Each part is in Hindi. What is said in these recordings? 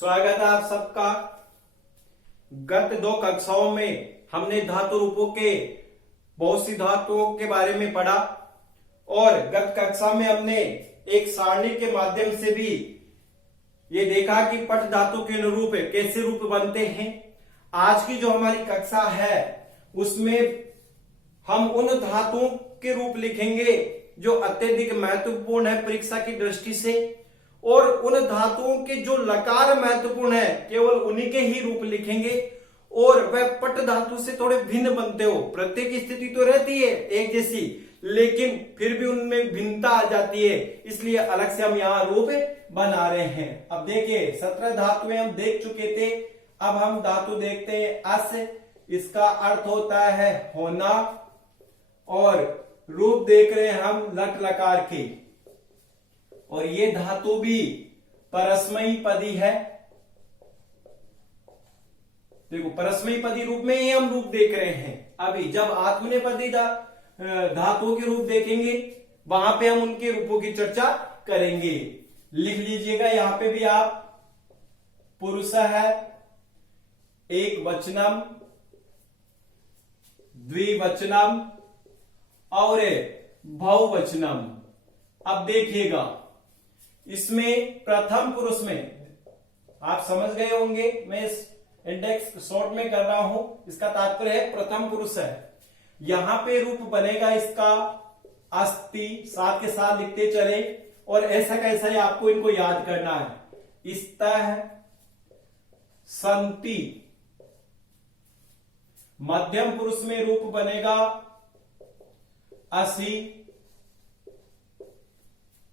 स्वागत है आप सबका। गत दो कक्षाओं में हमने धातु रूपों के बहुत सी धातुओं के बारे में पढ़ा और गत कक्षा में हमने एक सारणी के माध्यम से भी ये देखा कि पट धातु के अनुरूप कैसे रूप बनते हैं। आज की जो हमारी कक्षा है उसमें हम उन धातुओं के रूप लिखेंगे जो अत्यधिक महत्वपूर्ण है परीक्षा की दृष्टि से, और उन धातुओं के जो लकार महत्वपूर्ण है केवल उन्हीं के ही रूप लिखेंगे और वह पट धातु से थोड़े भिन्न बनते हो। प्रत्येक स्थिति तो रहती है एक जैसी, लेकिन फिर भी उनमें भिन्नता आ जाती है, इसलिए अलग से हम यहाँ रूप बना रहे हैं। अब देखिए 17 धातुएं हम देख चुके थे, अब हम धातु देखते हैं अस। इसका अर्थ होता है होना, और रूप देख रहे हैं हम लट लकार की, और ये धातु भी परस्मयी पदी है। देखो परस्मयी पदी रूप में ही हम रूप देख रहे हैं। अभी जब आत्मनेपदी धातुओं के रूप देखेंगे वहां पे हम उनके रूपों की चर्चा करेंगे। लिख लीजिएगा यहां पे भी आप, पुरुष है, एक वचनम, द्विवचनम और बहुवचनम। अब देखिएगा इसमें प्रथम पुरुष में आप समझ गए होंगे, मैं इस इंडेक्स शॉर्ट में कर रहा हूं, इसका तात्पर्य है प्रथम पुरुष है। यहां पे रूप बनेगा इसका अस्ति, साथ के साथ लिखते चले, और ऐसा कैसा है आपको इनको याद करना है। स्तः, संति। मध्यम पुरुष में रूप बनेगा असि,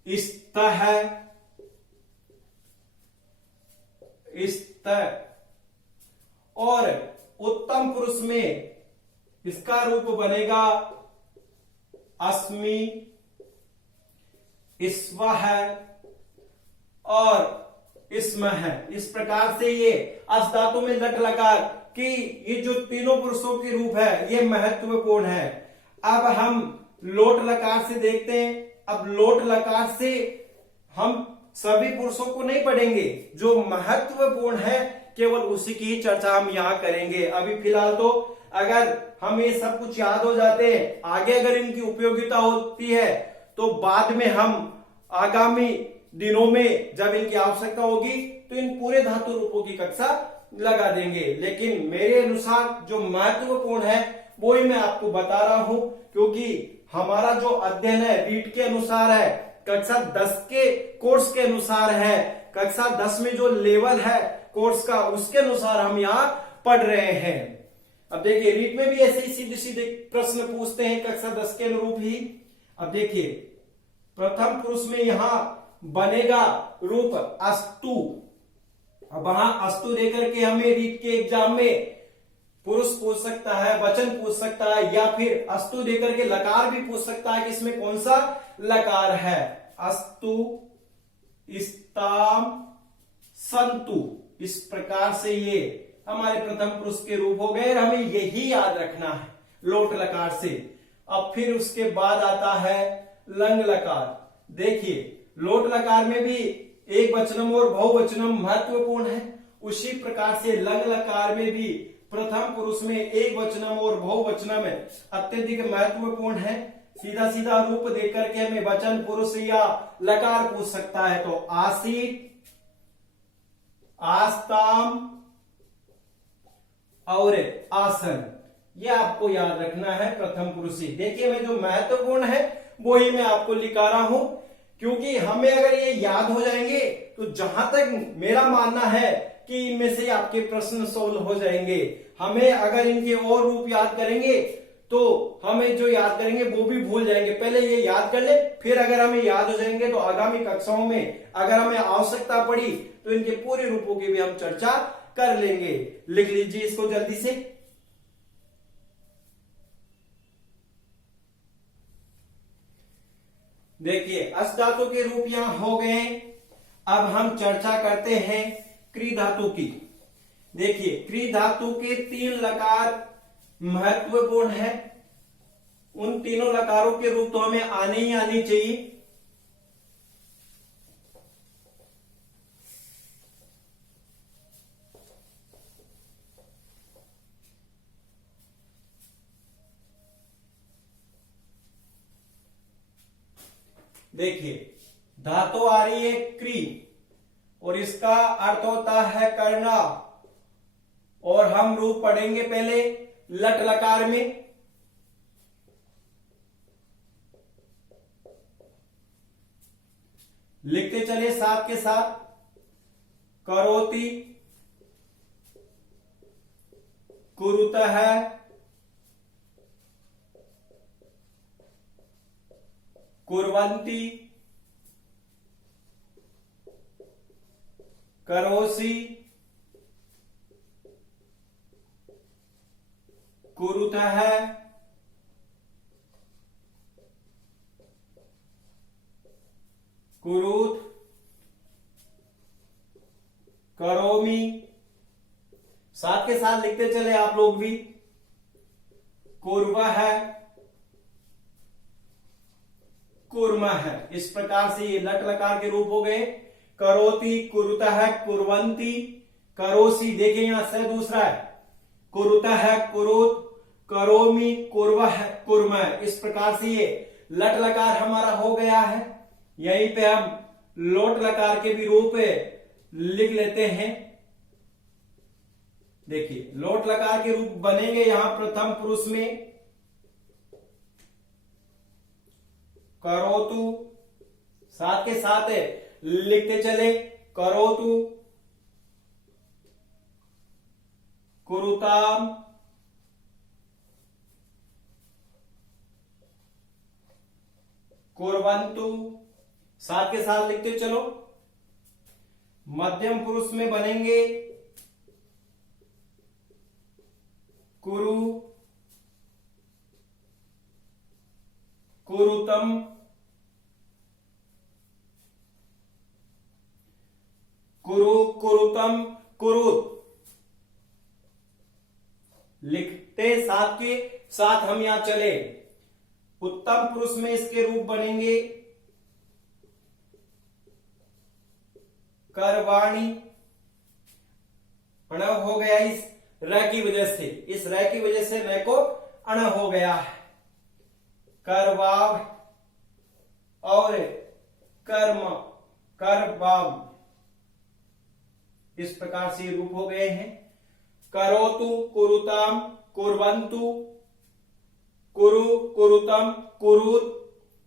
स्तः, स्त, और उत्तम पुरुष में इसका रूप बनेगा अस्मि, स्व है और स्म है। इस प्रकार से ये अस धातु में लट लकार कि ये जो तीनों पुरुषों के रूप है ये महत्वपूर्ण है। अब हम लोट लकार से देखते हैं। अब लोट लकार से हम सभी पुरुषों को नहीं पढ़ेंगे, जो महत्वपूर्ण है केवल उसी की ही चर्चा हम यहां करेंगे। अभी फिलहाल तो अगर हम ये सब कुछ याद हो जाते हैं, आगे अगर इनकी उपयोगिता होती है तो बाद में हम आगामी दिनों में जब इनकी आवश्यकता होगी तो इन पूरे धातु रूपों की कक्षा लगा देंगे। लेकिन मेरे अनुसार जो महत्वपूर्ण है वो ही मैं आपको बता रहा हूं, क्योंकि हमारा जो अध्ययन है रीट के अनुसार है, कक्षा 10 के कोर्स के अनुसार है, कक्षा 10 में जो लेवल है कोर्स का उसके अनुसार हम यहाँ पढ़ रहे हैं। अब देखिए रीट में भी ऐसे ही सीधे सीधे प्रश्न पूछते हैं कक्षा 10 के अनुरूप ही। अब देखिए प्रथम पुरुष में यहां बनेगा रूप अस्तु। अब वहां अस्तु देकर के हमें रीट के एग्जाम में पुरुष पूछ सकता है, वचन पूछ सकता है, या फिर अस्तु देकर के लकार भी पूछ सकता है कि इसमें कौन सा लकार है। अस्तु, स्ताम, संतु। इस प्रकार से ये हमारे प्रथम पुरुष के रूप हो गए और हमें यही याद रखना है लोट लकार से। अब फिर उसके बाद आता है लंग लकार। देखिए लोट लकार में भी एक वचनम और बहुवचनम महत्वपूर्ण है, उसी प्रकार से लंग लकार में भी प्रथम पुरुष में एक वचनम और बहुवचनम अत्यधिक महत्वपूर्ण है। सीधा सीधा रूप देकर के हमें वचन, पुरुष या लकार पूछ सकता है। तो आसीत, आस्ताम और आसन, ये आपको याद रखना है प्रथम पुरुषी। देखिए मैं जो महत्वपूर्ण है वो ही मैं आपको लिखा रहा हूं, क्योंकि हमें अगर ये याद हो जाएंगे तो जहां तक मेरा मानना है कि इनमें से आपके प्रश्न सोल्व हो जाएंगे। हमें अगर इनके और रूप याद करेंगे तो हमें जो याद करेंगे वो भी भूल जाएंगे। पहले ये याद कर ले, फिर अगर हमें याद हो जाएंगे तो आगामी कक्षाओं में अगर हमें आवश्यकता पड़ी तो इनके पूरे रूपों की भी हम चर्चा कर लेंगे। लिख लीजिए इसको जल्दी से। देखिए अस धातु के रूप यहां हो गए। अब हम चर्चा करते हैं क्री धातु की। देखिए क्री धातु के 3 लकार महत्वपूर्ण है। उन तीनों लकारों के रूप तो हमें आने ही आनी चाहिए। देखिए धातु आ रही है क्री और इसका अर्थ होता है करना, और हम रूप पढ़ेंगे पहले लट लकार में। लिखते चले साथ के साथ, करोति, कुरुतः, कुर्वन्ति, करोसि, कुरुतः, कुरुत, करोमि। साथ के साथ लिखते चले आप लोग भी, कुर्वः, कुर्मः। इस प्रकार से ये लट लकार के रूप हो गए। करोति, कुरुतः, कुर्वन्ति, करोसि। देखिए यहां से दूसरा है, कुरुतः, कुरुत, करोमि, कुर्वः, कुर्मः। इस प्रकार से ये लट लकार हमारा हो गया है। यहीं पे हम लोट लकार के भी रूप लिख लेते हैं। देखिए लोट लकार के रूप बनेंगे यहां प्रथम पुरुष में, करोतु। साथ के साथ लिखते चले, करोतु, कुरुताम, कुर्वन्तु। साथ के साथ लिखते चलो। मध्यम पुरुष में बनेंगे, कुरु, कुरुतम, कुरु, कुरुतम, कुरुत। लिखते साथ के साथ हम यहां चले। उत्तम पुरुष में इसके रूप बनेंगे, करवाणी। अण हो गया इस र की वजह से, इस र की वजह से न को अण हो गया है। करवाव और कर्म, करवाव। इस प्रकार से रूप हो गए हैं। करोतु, कुरुताम, कुर्वन्तु, कुरु, कुरुतम, कुरुत,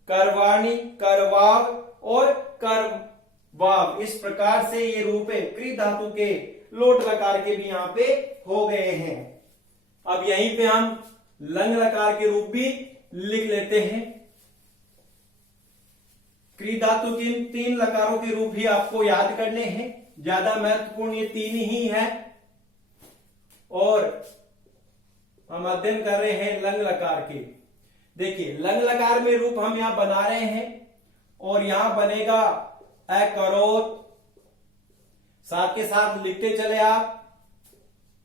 करवाणी, करवाव और कर्मवाव। इस प्रकार से ये रूप कृ धातु के लोट लकार के भी यहां पे हो गए हैं। अब यहीं पे हम लंग लकार के रूप भी लिख लेते हैं। कृ धातु के इन 3 लकारों के रूप ही आपको याद करने हैं। ज्यादा महत्वपूर्ण ये 3 ही है, और हम अध्ययन कर रहे हैं लंग लकार के। देखिए लंग लकार में रूप हम यहां बना रहे हैं, और यहां बनेगा अकरोत। साथ के साथ लिखते चले आप,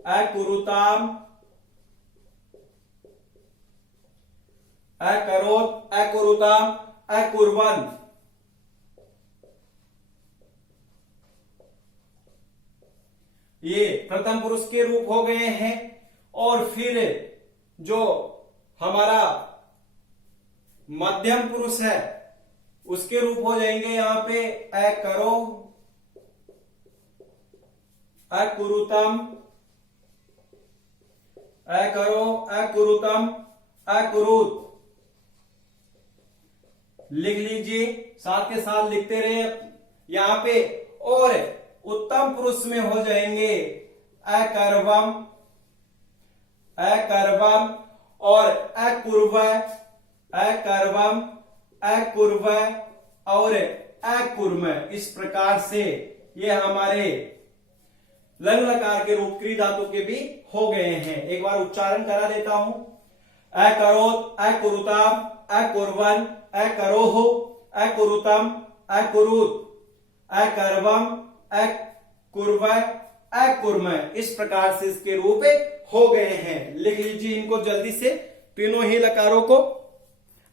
अकुरुताम, अकरोत, अकुरुताम, अकुर्वन्। ये प्रथम पुरुष के रूप हो गए हैं। और फिर जो हमारा मध्यम पुरुष है उसके रूप हो जाएंगे यहां पे, अकरो, अकुरुतम, अकरो, अकुरुतम, अकुरुत। लिख लीजिए, साथ के साथ लिखते रहे यहां पे। और उत्तम पुरुष में हो जाएंगे अकर्वम, अकर्वम और अकुर्व, अकर्वम, अकुर्व और अकुर्म। इस प्रकार से ये हमारे लंग लकार के रूप कृ धातु के भी हो गए हैं। एक बार उच्चारण करा देता हूं, अकरोत, अकुरुताम, अकुर्वन, अकरोह, अकुरुतम, अकुरुत, अकर्वम, अकुर्व, अकुर्म। इस प्रकार से इसके रूप हो गए हैं। लिख लीजिए इनको जल्दी से, तीनों ही लकारों को।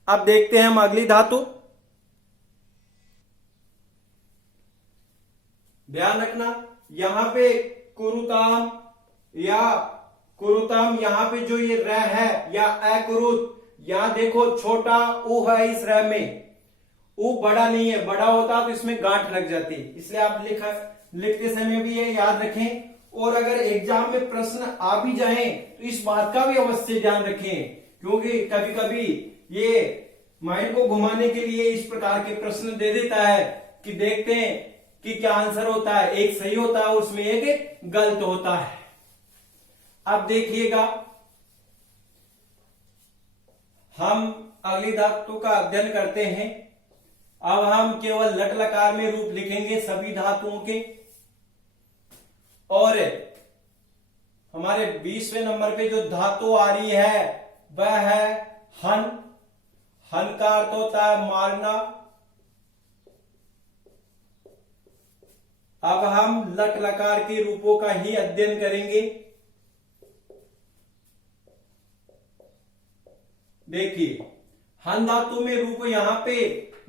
अब देखते हैं हम अगली धातु। ध्यान रखना, यहां पे कुरुताम या कुरुतम, यहां पे जो ये र है, या अकुरुत, यहां देखो छोटा ऊ है इस र में, ऊ बड़ा नहीं है, बड़ा होता तो इसमें गांठ लग जाती, इसलिए आप लिखते समय भी ये याद रखें। और अगर एग्जाम में प्रश्न आ भी जाए तो इस बात का भी अवश्य ध्यान रखें, क्योंकि कभी कभी ये माइंड को घुमाने के लिए इस प्रकार के प्रश्न दे देता है कि देखते हैं कि क्या आंसर होता है, एक सही होता है उसमें एक गलत होता है। अब देखिएगा, हम अगली धातु का अध्ययन करते हैं। अब हम केवल लट लकार में रूप लिखेंगे सभी धातुओं के, और हमारे 20वें नंबर पे जो धातु आ रही है वह है हन। हन का अर्थ होता है मारना। अब हम लट लकार के रूपों का ही अध्ययन करेंगे। देखिए, हन धातु में रूप यहां पे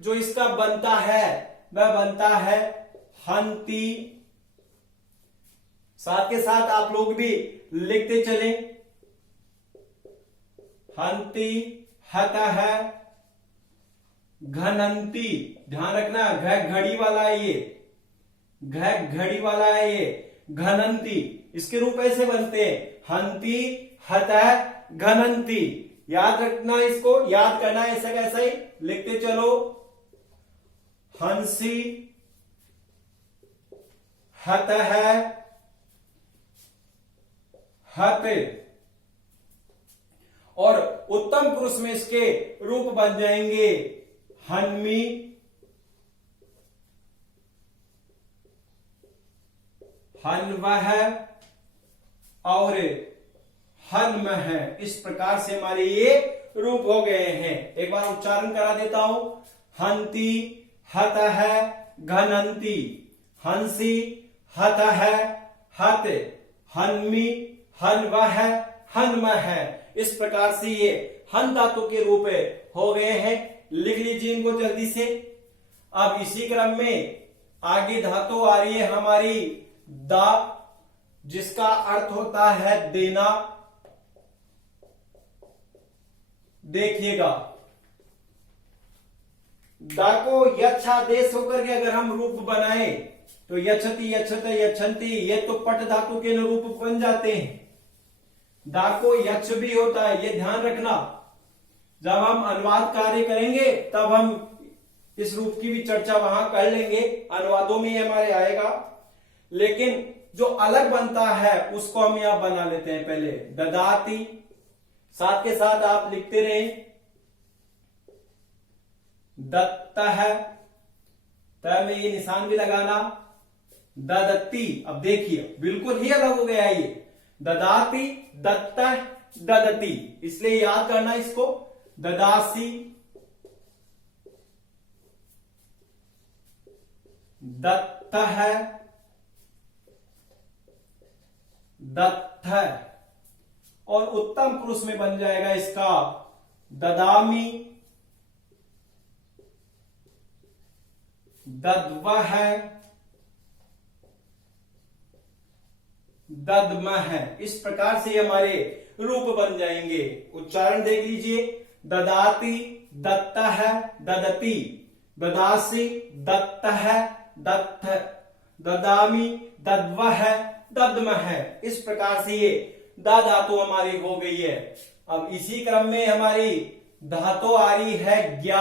जो इसका बनता है वह बनता है हंती। साथ के साथ आप लोग भी लिखते चलें, हंती, हत है, घनंती। ध्यान रखना, घ घड़ी वाला है ये, घ घड़ी वाला है ये, घनंती। इसके रूप ऐसे बनते हैं हंती, हत, घनंती। याद रखना, इसको याद करना ऐसा कैसा ही लिखते चलो, हंसी, हत है, हत। और उत्तम पुरुष में इसके रूप बन जाएंगे हन्मी, हन्वह और हन्मह। इस प्रकार से हमारे ये रूप हो गए हैं। एक बार उच्चारण करा देता हूं, हंती, हत है, घनंती, हंसी, हत है, हत, हन्मी, हन्वह, हन्मह। इस प्रकार से ये हन धातु के रूप हो गए हैं। लिख लीजिए इनको जल्दी से। अब इसी क्रम में आगे धातु आ रही है हमारी दा, जिसका अर्थ होता है देना। देखिएगा, दा को यच्छादेश होकर के अगर हम रूप बनाए तो यच्छति, यच्छत, यच्छन्ति, ये तो पट धातु के रूप बन जाते हैं। दा को यक्ष भी होता है, ये ध्यान रखना। जब हम अनुवाद कार्य करेंगे तब हम इस रूप की भी चर्चा वहां कर लेंगे, अनुवादों में हमारे आएगा। लेकिन जो अलग बनता है उसको हम यहां बना लेते हैं पहले, ददाती। साथ के साथ आप लिखते रहे, दत्त है, त में ये निशान भी लगाना, ददत्ती। अब देखिए बिल्कुल ही अलग हो गया ये, ददाती, दत्त, ददती। इसलिए याद करना इसको, ददासी, दत्त है, दत्त। और उत्तम पुरुष में बन जाएगा इसका ददामी, दद्वह, दद्मह। इस प्रकार से हमारे रूप बन जाएंगे। उच्चारण देख लीजिए, ददाती, दत्त है, ददती, ददासी, दत्त है, दत्त, ददामी, दद्वह, दद्मह। इस प्रकार से ये दा धातु हमारी हो गई है। अब इसी क्रम में हमारी धातु आ रही है ज्ञा,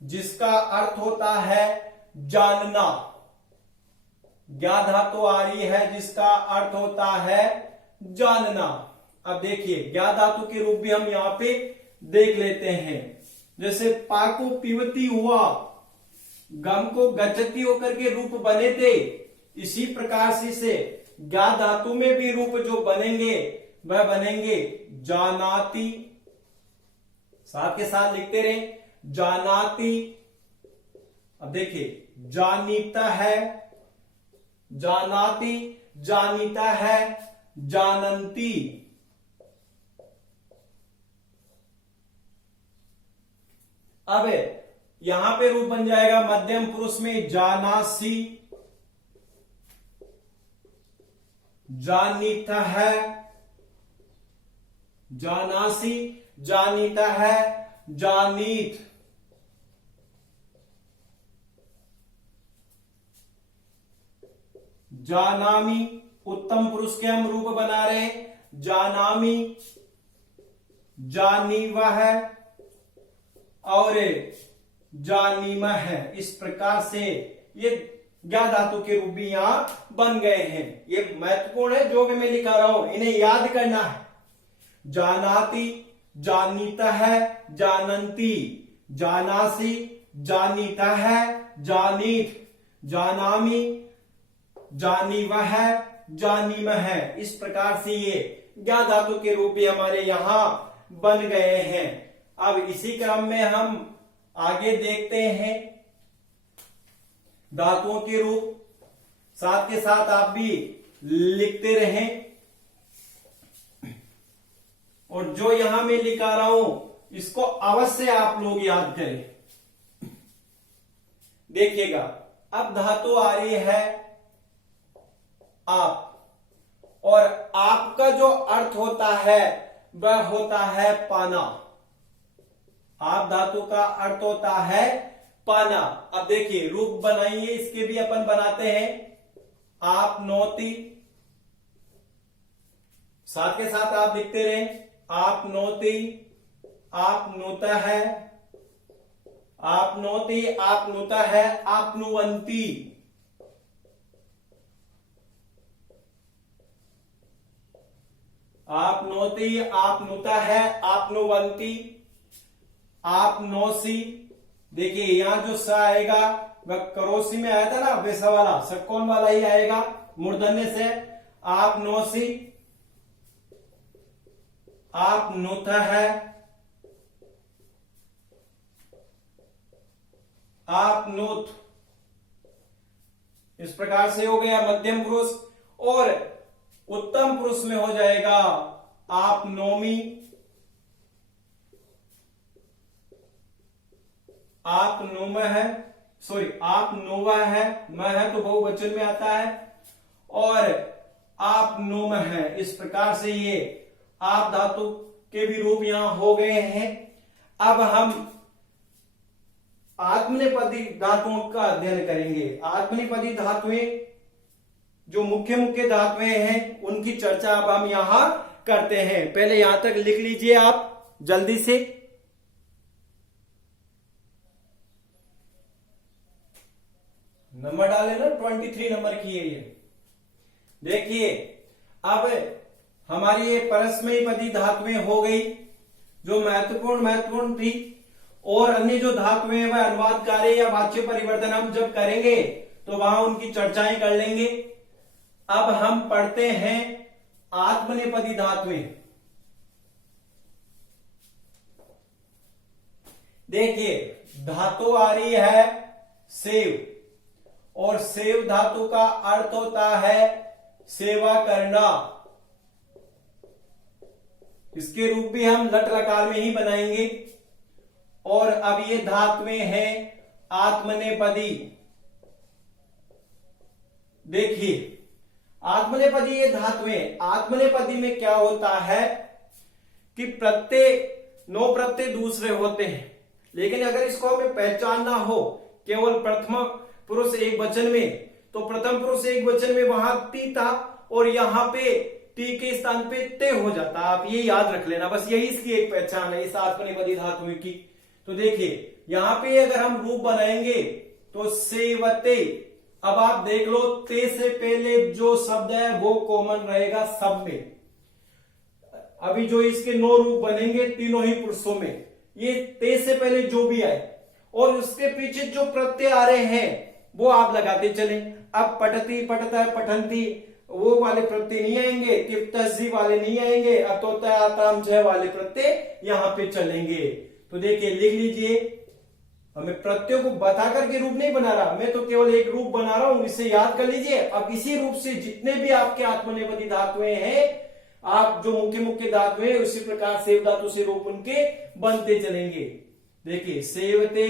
जिसका अर्थ होता है जानना। ज्ञा धातु आ रही है जिसका अर्थ होता है जानना। अब देखिए, ज्ञा धातु के रूप भी हम यहां पे देख लेते हैं। जैसे पा को पिवती हुआ, गम को गच्छति होकर के रूप बने थे, इसी प्रकार से ज्ञा धातु में भी रूप जो बनेंगे वह बनेंगे जानाति। साथ के साथ लिखते रहे, जानाति। अब देखिए, जानीता है, जानाति, जानीता है, जानंती। अब यहां पे रूप बन जाएगा मध्यम पुरुष में जानासी, जानीता है, जानासी, जानीता है, जानीत। जानामी, उत्तम पुरुष के हम रूप बना रहे हैं, जानामी, जानीवह और जानीमह। इस प्रकार से ये ज्ञा धातु के रूप भी यहां बन गए हैं। ये महत्वपूर्ण है, जो भी मैं लिखा रहा हूं इन्हें याद करना है। जानाति, जानीता है, जानंती, जानासी, जानीता है, जानीत, जानामी, जानीवह, जानीमह। इस प्रकार से ये ज्ञा धातु के रूप भी हमारे यहां बन गए हैं। अब इसी क्रम में हम आगे देखते हैं धातुओं के रूप, साथ के साथ आप भी लिखते रहें, और जो यहां मैं लिखा रहा हूं इसको अवश्य आप लोग याद करें। देखिएगा, अब धातु आ रही है आप, और आपका जो अर्थ होता है वह होता है पाना। आप धातु का अर्थ होता है पाना। अब देखिए रूप बनाइए, इसके भी अपन बनाते हैं। आप नोती, साथ के साथ आप लिखते रहे, आप नोती, आप नोता है, आप नोती, आप नोता है, आप नुवंती, आप नोती, आप नुता है, आप नुवंती, आप नौसी। देखिए यहां जो स आएगा वह करोसी में आया था ना, वैसा वाला षटकोण वाला ही आएगा मूर्धन्य से। आप नौसी, आप नुता है, आप नूत। इस प्रकार से हो गया मध्यम पुरुष। और उत्तम पुरुष में हो जाएगा आप नौमी, आप नोमा है, सॉरी आप नोवा है, म है तो बहुवचन में आता है, और आप नोम है। इस प्रकार से ये आप धातु के भी रूप यहां हो गए हैं। अब हम आत्मनेपदी धातुओं का अध्ययन करेंगे। आत्मनेपदी धातुएं जो मुख्य मुख्य धातुएं हैं उनकी चर्चा अब हम यहां करते हैं। पहले यहां तक लिख लीजिए आप जल्दी से। नंबर डाले ना, 23 नंबर की है ये। देखिए अब हमारी ये परस्मैपदी धातुएं हो गई जो महत्वपूर्ण थी, और अन्य जो धातुएं वह अनुवाद कार्य या वाच्य परिवर्तन हम जब करेंगे तो वहां उनकी चर्चाएं कर लेंगे। अब हम पढ़ते हैं आत्मनेपदी धातुएं। देखिए धातु आ रही है सेव, और सेव धातु का अर्थ होता है सेवा करना। इसके रूप भी हम लट लकार में ही बनाएंगे। और अब ये धातुएं हैं आत्मनेपदी। देखिए आत्मनेपदी ये धातुएं, आत्मनेपदी में क्या होता है कि प्रत्यय नो प्रत्यय दूसरे होते हैं, लेकिन अगर इसको हमें पहचानना हो केवल प्रथम पुरुष एक वचन में, तो प्रथम पुरुष एक वचन में वहां ती था और यहां पे टी के स्थान पे ते हो जाता। आप ये याद रख लेना, बस यही इसकी एक पहचान है इस आत्मनेपदी धातु की। तो देखिए यहां पे अगर हम रूप बनाएंगे तो सेवते। अब आप देख लो ते से पहले जो शब्द है वो कॉमन रहेगा सब में। अभी जो इसके 9 रूप बनेंगे तीनों ही पुरुषों में, ये ते से पहले जो भी आए और उसके पीछे जो प्रत्यय आ रहे हैं वो आप लगाते चले। अब पठती, पठता, पठंती वो वाले प्रत्यय नहीं आएंगे, तिप्तजी वाले नहीं आएंगे, अतोता, आताम, जय वाले प्रत्यय यहां पे चलेंगे। तो देखिए लिख लीजिए, हमें प्रत्ययों को बता करके रूप नहीं बना रहा, मैं तो केवल एक रूप बना रहा हूं, इसे याद कर लीजिए। अब इसी रूप से जितने भी आपके आत्मनेपदी धातुएं हैं, आप जो मुख्य मुख्य धातु है उसी प्रकार सेव धातु से रूप उनके बनते चलेंगे। देखिए सेवते,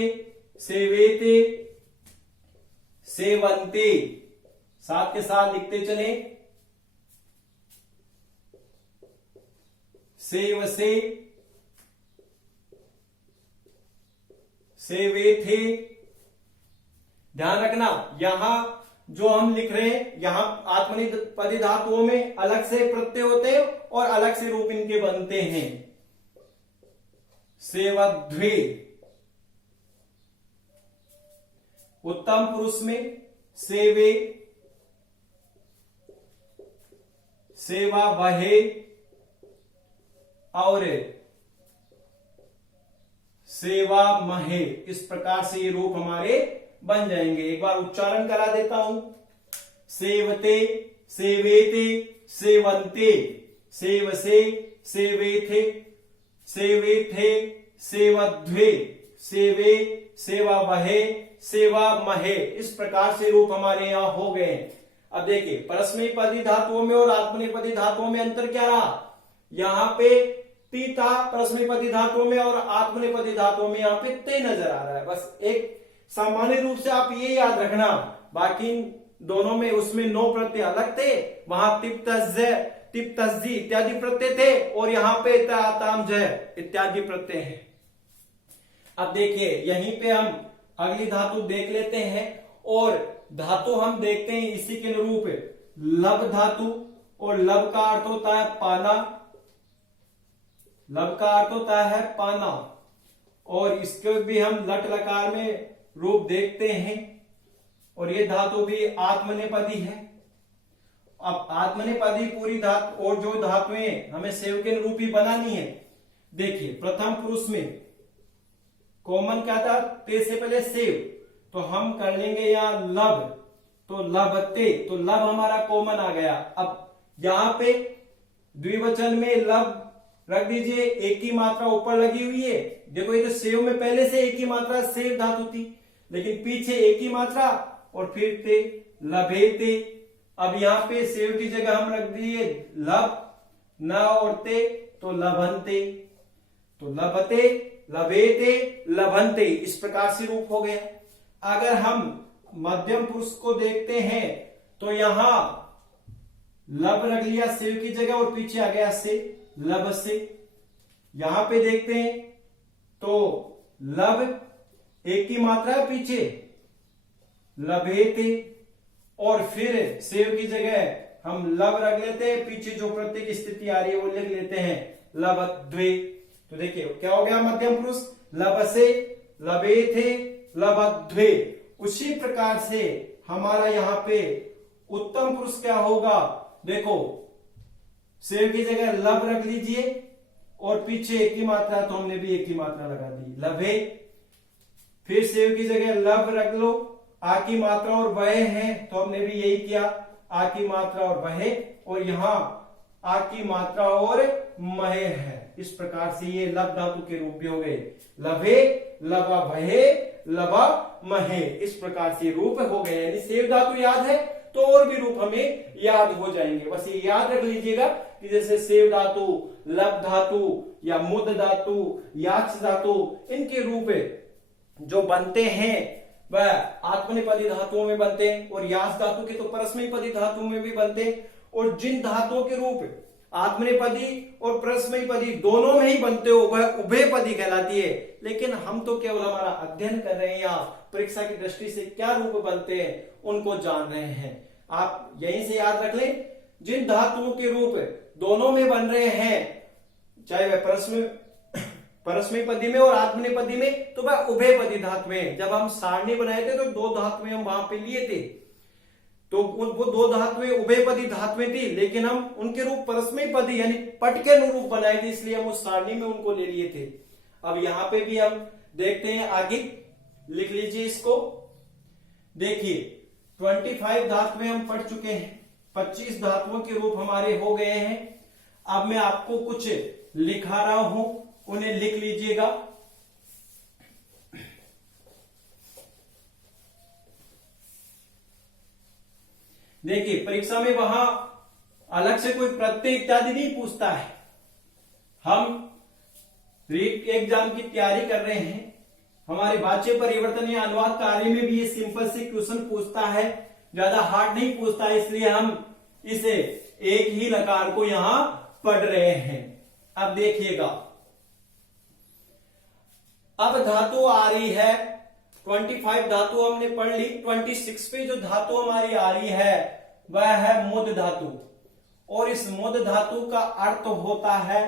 सेवेते, सेवंते, साथ के साथ लिखते चले। सेवसे, सेवे थे। ध्यान रखना यहां जो हम लिख रहे हैं यहां आत्मनेपदी धातुओं में अलग से प्रत्यय होते हैं और अलग से रूप इनके बनते हैं। सेवध्वे, उत्तम पुरुष में सेवे, सेवा बहे और सेवा महे, इस प्रकार से ये रूप हमारे बन जाएंगे। एक बार उच्चारण करा देता हूं। सेवते, सेवेते, सेवंते, सेवसे, सेवेथे, सेवेथे, सेवध्वे, सेवे, सेवा बहे, सेवा महे, इस प्रकार से रूप हमारे यहां हो गए। अब देखिए परस्मैपदी धातुओं में और आत्मनेपदी धातुओं में अंतर क्या रहा। यहां पे ती था परस्मैपदी धातुओं में और आत्मनेपदी धातुओं में यहां पे ते नजर आ रहा है। बस एक सामान्य रूप से आप ये याद रखना, बाकी दोनों में उसमें नो प्रत्यय अलग थे, वहां तिप तस्जी इत्यादि प्रत्यय थे और यहाँ पे ताम जय इत्यादि प्रत्यय है। अब देखिए यहीं पे हम अगली धातु देख लेते हैं और धातु हम देखते हैं इसी के अनुरूप लब धातु, और लब का अर्थ होता है पाना, लब का अर्थ होता है पाना, और इसके भी हम लट लकार में रूप देखते हैं और ये धातु भी आत्मनेपदी है। अब आत्मनेपदी पूरी धातु और जो धातुएं हमें सेव के अनुरूप ही बनानी है। देखिए प्रथम पुरुष में कॉमन क्या था, ते से पहले सेव, तो हम कर लेंगे यहां लब, तो लबते, तो लब हमारा कॉमन आ गया। अब यहां पे द्विवचन में लब रख दीजिए, एक ही मात्रा ऊपर लगी हुई है। देखो ये तो सेव में पहले से एक ही मात्रा सेव धातु थी, लेकिन पीछे एक ही मात्रा और फिर ते, लभेते। अब यहां पे सेव की जगह हम रख दिए लब, न और ते, तो लभंते, तो लभते, लभेते, लभंते, इस प्रकार से रूप हो गया। अगर हम मध्यम पुरुष को देखते हैं तो यहां लब रख लिया सेव की जगह और पीछे आ गया से, लब से। यहां पे देखते हैं तो लब एक ही मात्रा है पीछे, लभेते, और फिर सेव की जगह हम लब रख लेते हैं, पीछे जो प्रत्यय की स्थिति आ रही है वो लिख लेते हैं लबद्वे। तो देखिए क्या हो गया मध्यम पुरुष, लबसे, लबेथे, लबद्वे। उसी प्रकार से हमारा यहां पे उत्तम पुरुष क्या होगा, देखो सेव की जगह लब रख लीजिए और पीछे एक ही मात्रा, तो हमने भी एक ही मात्रा लगा दी लभे। फिर सेव की जगह लब रख लो, आ की मात्रा और वह है, तो हमने भी यही किया, आ की मात्रा और वह, और यहां आ की मात्रा और महे है। इस प्रकार से ये लब धातु के रूप भी हो गए, लभे, लबा भहे, लबा महे, इस प्रकार से रूप हो गए। यानी सेव धातु याद है तो और भी रूप हमें याद हो जाएंगे। बस ये याद रख लीजिएगा कि जैसे सेव धातु, लब धातु या मुद धातु, याच धातु, इनके रूप जो बनते हैं वह आत्मनेपदी धातुओं में बनते हैं, और याच धातु के तो परस्मैपदी धातु में भी बनते हैं। और जिन धातुओं के रूप आत्मनेपदी और परस्मैपदी दोनों में ही बनते हो वह उभयपदी कहलाती है। लेकिन हम तो केवल हमारा अध्ययन कर रहे हैं या परीक्षा की दृष्टि से क्या रूप बनते हैं उनको जान रहे हैं। आप यहीं से याद रख लें, जिन धातुओं के रूप दोनों में बन रहे हैं, चाहे वह परस्मैपदी में और आत्मनेपदी में, तो वह उभयपदी धातुएं। जब हम सारणी बनाए थे तो दो धातुएं हम वहां पे लिए थे, तो वो दो धातुएं उभयपदी धातुएं थी, लेकिन हम उनके रूप परस्मैपदी यानी पट के अनुरूप बनाए थे, इसलिए हम उस सारणी में उनको ले लिए थे। अब यहां पे भी हम देखते हैं, आगे लिख लीजिए इसको। देखिए 25 धातुएं हम पढ़ चुके हैं, 25 धातुओं के रूप हमारे हो गए हैं। अब मैं आपको कुछ लिखा रहा हूं, उन्हें लिख लीजिएगा। देखिए परीक्षा में वहां अलग से कोई प्रत्यय इत्यादि नहीं पूछता है। हम रीट एग्जाम की तैयारी कर रहे हैं, हमारे वाच्य परिवर्तन या अनुवाद कार्य में भी ये सिंपल से क्वेश्चन पूछता है, ज्यादा हार्ड नहीं पूछता है, इसलिए हम इसे एक ही लकार को यहां पढ़ रहे हैं। अब देखिएगा, अब धातु आ रही है 25 धातु हमने पढ़ ली। 26 पे जो धातु हमारी आ रही है वह है मुद धातु, और इस मुद धातु का अर्थ होता है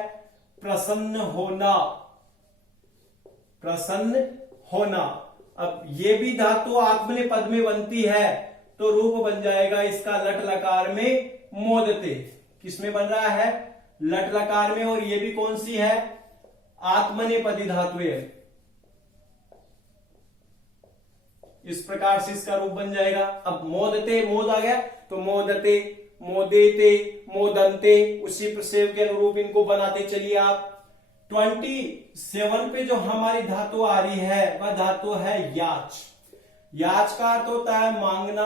प्रसन्न होना, प्रसन्न होना। अब ये भी धातु आत्मनेपद में बनती है तो रूप बन जाएगा इसका लट लकार में मोदते। किसमें बन रहा है? लट लकार में। और ये भी कौन सी है? आत्मनेपदी धातु है। इस प्रकार से इसका रूप बन जाएगा। अब मोदते, मोद आ गया तो मोदते, मोदेते, मोदंते, उसी प्रसेव के अनुरूप इनको बनाते चलिए आप। 27 पे जो हमारी धातु आ रही है वह धातु है याच। याच का अर्थ होता है मांगना।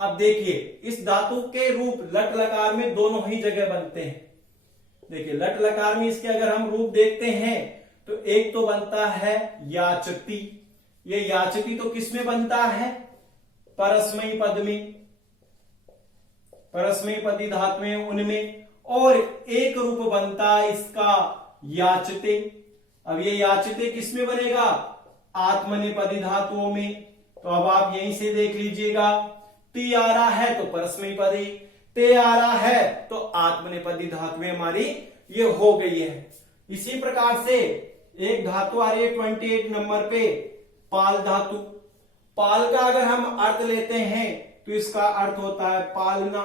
अब देखिए इस धातु के रूप लट लकार में दोनों ही जगह बनते हैं। देखिए लट लकार में इसके अगर हम रूप देखते हैं तो एक तो बनता है याचती। ये याचती तो किसमें बनता है? परस्मयी पद में, परस्मयी पदी धातुएं उनमें। और एक रूप बनता है इसका याचते। अब ये याचते किसमें बनेगा? आत्मनेपदी धातुओं में। तो अब आप यहीं से देख लीजिएगा, ती आ रहा है तो परस्मयी पदी, ते आ रहा है तो आत्मनेपदी धातुएं हमारी ये हो गई है। इसी प्रकार से एक धातु आ रही है 28 नंबर पे, पाल धातु। पाल का अगर हम अर्थ लेते हैं तो इसका अर्थ होता है पालना।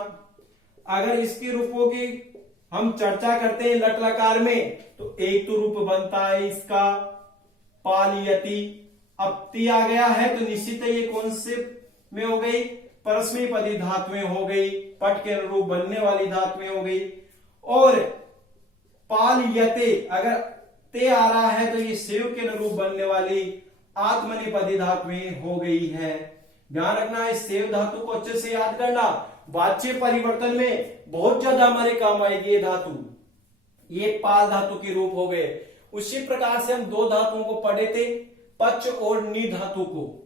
अगर इसके रूपों की हम चर्चा करते हैं लट लकार में तो एक तो रूप बनता है इसका पालयति। अब ती आ गया है तो निश्चित है ये कौन से में हो गई? परस्मयी पदी धातुएं हो गई, पट के अनुरूप बनने वाली धातुएं हो गई। और पालयते अगर ते आ रहा है तो ये सेव के अनुरूप बनने वाली आत्मनेपदी धातुएं हो गई है। ध्यान रखना, इस सेव धातु को अच्छे से याद करना। वाच्य परिवर्तन में बहुत ज्यादा हमारे काम आएगी ये धातु। ये पाल धातु के रूप हो गए। उसी प्रकार से हम दो धातुओं को पढ़े थे, पच और नी धातु को।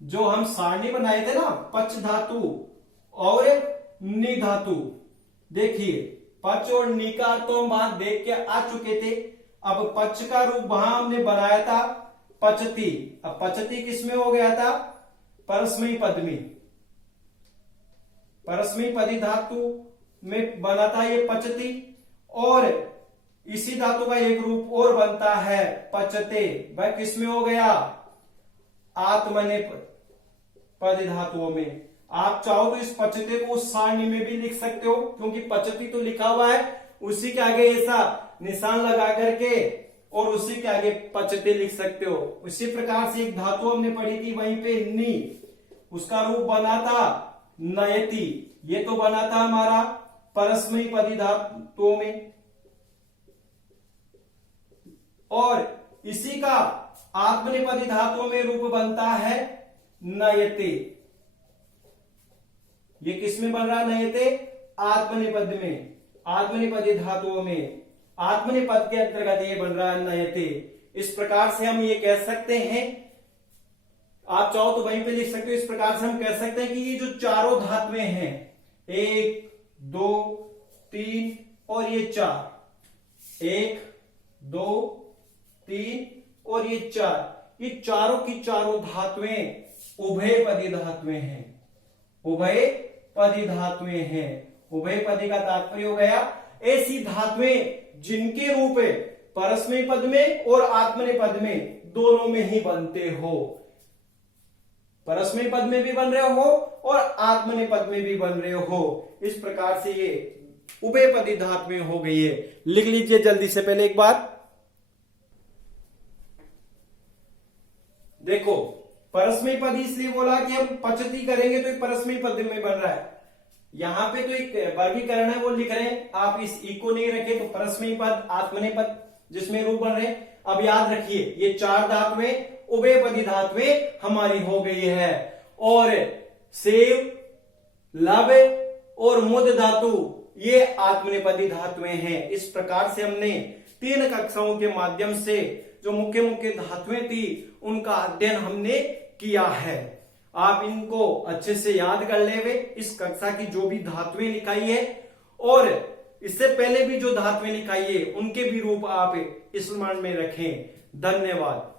जो हम सारणी बनाए थे ना, पच धातु और नी धातु। देखिए पच और नी का तो हम वहां देख के आ चुके थे। अब पच का रूप वहां हमने बनाया था पचती। अब पचती किसमें हो गया था? परस्मयी पद में। परस्मयी पदी धातु में बना था ये पचती। और इसी धातु का एक रूप और बनता है पचते। वह किसमें हो गया? आत्मनेपदी धातुओं में। आप चाहो तो इस पचते को उस सारणी में भी लिख सकते हो, क्योंकि पचती तो लिखा हुआ है, उसी के आगे ऐसा निशान लगा करके और उसी के आगे पचते लिख सकते हो। उसी प्रकार से एक धातु हमने पढ़ी थी वहीं पे नी, उसका रूप बना था नयति। ये तो बना था हमारा परस्मयी पदी धातुओं में। और इसी का आत्मनेपदी धातुओं में रूप बनता है नयते। ये किसमें बन रहा है? नयते आत्मनेपद में, आत्मनेपदी धातुओं में। आत्मनेपद के अंतर्गत ये बन रहा है नयते। इस प्रकार से हम ये कह सकते हैं, आप चाहो तो वहीं पे लिख सकते हो। इस प्रकार से हम कह सकते हैं कि ये जो चारों धातुएं हैं, 1 2 3 और ये 4, 1 2 3 और ये 4, ये चारों की चारों धातुएं उभयपदी धातुएं हैं। उभयपदी धातुएं हैं। उभयपदी का तात्पर्य हो गया ऐसी धातुएं जिनके रूप परस्मयी पद में और आत्मनेपद में दोनों में ही बनते हो। परस्मयी पद में भी बन रहे हो और आत्मनेपद में भी बन रहे हो। इस प्रकार से ये उभयपदी धातुएं हो गई है। लिख लीजिए जल्दी से पहले एक बार। देखो परस्मयी पद इसलिए बोला कि हम पचती करेंगे तो परस्मयी पद में बन रहा है। यहां पे तो एक वर्गीकरण है वो लिख रहे हैं, आप इस ई को नहीं रखे तो परस्मयी पद आत्मनेपद जिसमें रूप बन रहे हैं। अब याद रखिए ये चार धातुएं उभयपदी धातुएं हमारी हो गई है। और सेव, लब और मुद धातु ये आत्मनेपदी धातुएं हैं। इस प्रकार से हमने 3 कक्षाओं के माध्यम से जो मुख्य मुख्य धातुएं थी उनका अध्ययन हमने किया है। आप इनको अच्छे से याद कर लेवे। इस कक्षा की जो भी धातुएं लिखाई है और इससे पहले भी जो धातुएं लिखाई है उनके भी रूप आप स्मरण में रखें। धन्यवाद।